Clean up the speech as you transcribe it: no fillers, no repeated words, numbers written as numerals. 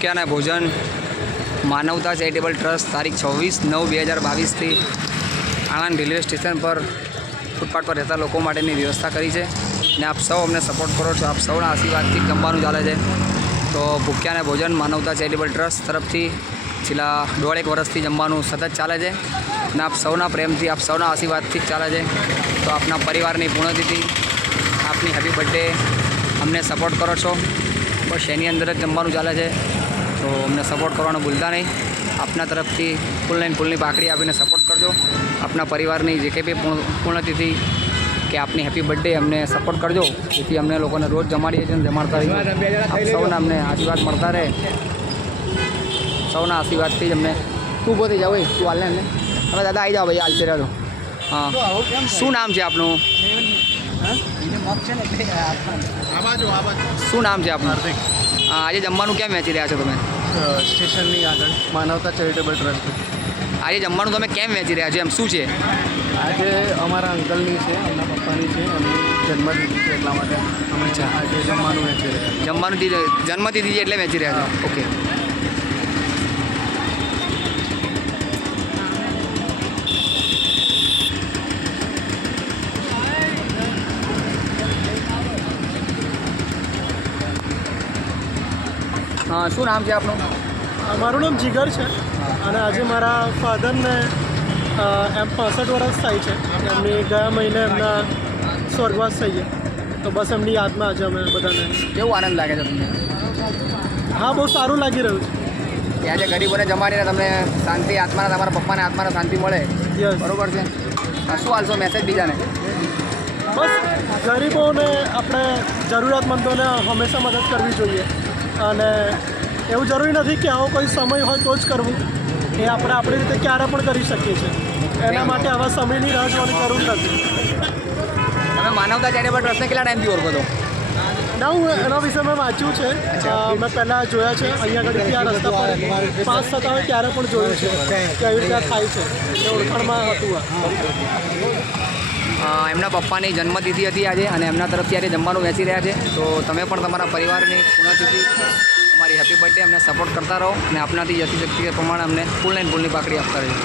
ભૂખ્યાના ભોજન માનવતા charitable trust તારીખ 26/9/2022થી આણંદ રેલવે સ્ટેશન પર ફૂટપાથ પર રહેતા લોકો માટેની વ્યવસ્થા કરી છે ને આપ સૌ અમને સપોર્ટ કરો છો. આપ સૌના આશીર્વાદથી જમવાનું ચાલે છે. તો ભૂખ્યાના ભોજન માનવતા ચેરિટેબલ ટ્રસ્ટ તરફથી છેલ્લા 1.5 વર્ષથી જમવાનું સતત ચાલે છે ને આપ સૌના પ્રેમથી, આપ સૌના આશીર્વાદથી જ ચાલે છે. તો આપના પરિવારની પુણ્યતિથિ, આપની હેપી બર્થડે અમને સપોર્ટ કરો છો. બસ એની અંદર જ જમવાનું ચાલે છે. તો અમને સપોર્ટ કરવાનું ભૂલતા નહીં. આપના તરફથી ફૂલની પાકડી આપીને સપોર્ટ કરજો. આપના પરિવારની જે કંઈ બી પુણ્યતિથિ કે આપની હેપી બર્થડે અમને સપોર્ટ કરજો, જેથી અમને લોકોને રોજ જમાડીએ છીએ અને જમાડતા રહીએ. આપ સૌને અમને આશીર્વાદ મળતા રહે. સૌના આશીર્વાદથી જ અમને તું ઊભો થઈ જાવ. તું હાલ ને હવે દાદા આવી જાઓ ભાઈ, હાલતે રહેજો. હા, શું નામ છે આપનું? શું નામ છે આપનું? હા, આજે જમવાનું કેમ વેચી રહ્યા છો તમે? સ્ટેશનની આગળ માનવતા ચેરિટેબલ ટ્રસ્ટ. આજે જમવાનું તમે કેમ વેચી રહ્યા છો? એમ શું છે? આજે અમારા અંકલની છે, અમારા પપ્પાની છે, એમની જન્મતિથિ છે, એટલા માટે અમે આજે જમવાનું વેચી રહ્યા. જન્મતિથિ છે એટલે વેચી રહ્યા છો. ઓકે. હા, શું નામ છે આપનું? મારું નામ જીગર છે અને આજે મારા ફાધરને એમ 65 વર્ષ થાય છે. એમની ગયા મહિને એમના સ્વર્ગવાસ થઈ ગયા. તો બસ એમની યાદમાં આજે અમે બધાને. કેવું આનંદ લાગે છે તમને? હા, બહુ સારું લાગી રહ્યું કે આજે ગરીબોને જમાડીને તમને શાંતિ, આત્માના, તમારા પપ્પાને આત્માને શાંતિ મળે. યસ. બરોબર છે. શું હાલશો મેસેજ બીજાને? બસ ગરીબોને, આપણે જરૂરિયાતમંદોને હંમેશા મદદ કરવી જોઈએ. અને એવું જરૂરી નથી કે આવો કોઈ સમય હોય તો જ કરવું. એ આપણે આપણી રીતે ક્યારે પણ કરી શકીએ છીએ. એના માટે આવા સમયની રાહ જોવાની જરૂર નથી. તમે માનવતા ચેરિટેબલ ટ્રસ્ટને કેટલા ટાઈમથી ઓળખો છો? ના, હું એના વિશે મેં વાંચ્યું છે. મેં પહેલાં જોયા છે. અહીંયા આગળ આ રસ્તા પર પાસ થતા હોય ત્યારે પણ જોયું છે કે આવી રીતે થાય છે. એટલે ઓળખાણમાં હતું એમના પપ્પાની જન્મતિથિ હતી આજે અને એમના તરફથી આજે જમવાનું વેચી રહ્યા છે. તો તમે પણ તમારા પરિવારની પુણ્યતિથિ, તમારી હેપી બર્થડે અમને સપોર્ટ કરતા રહો અને આપનાથી યથાશક્તિ પ્રમાણે અમને ફૂલની પાકડી આપતા રહેજો.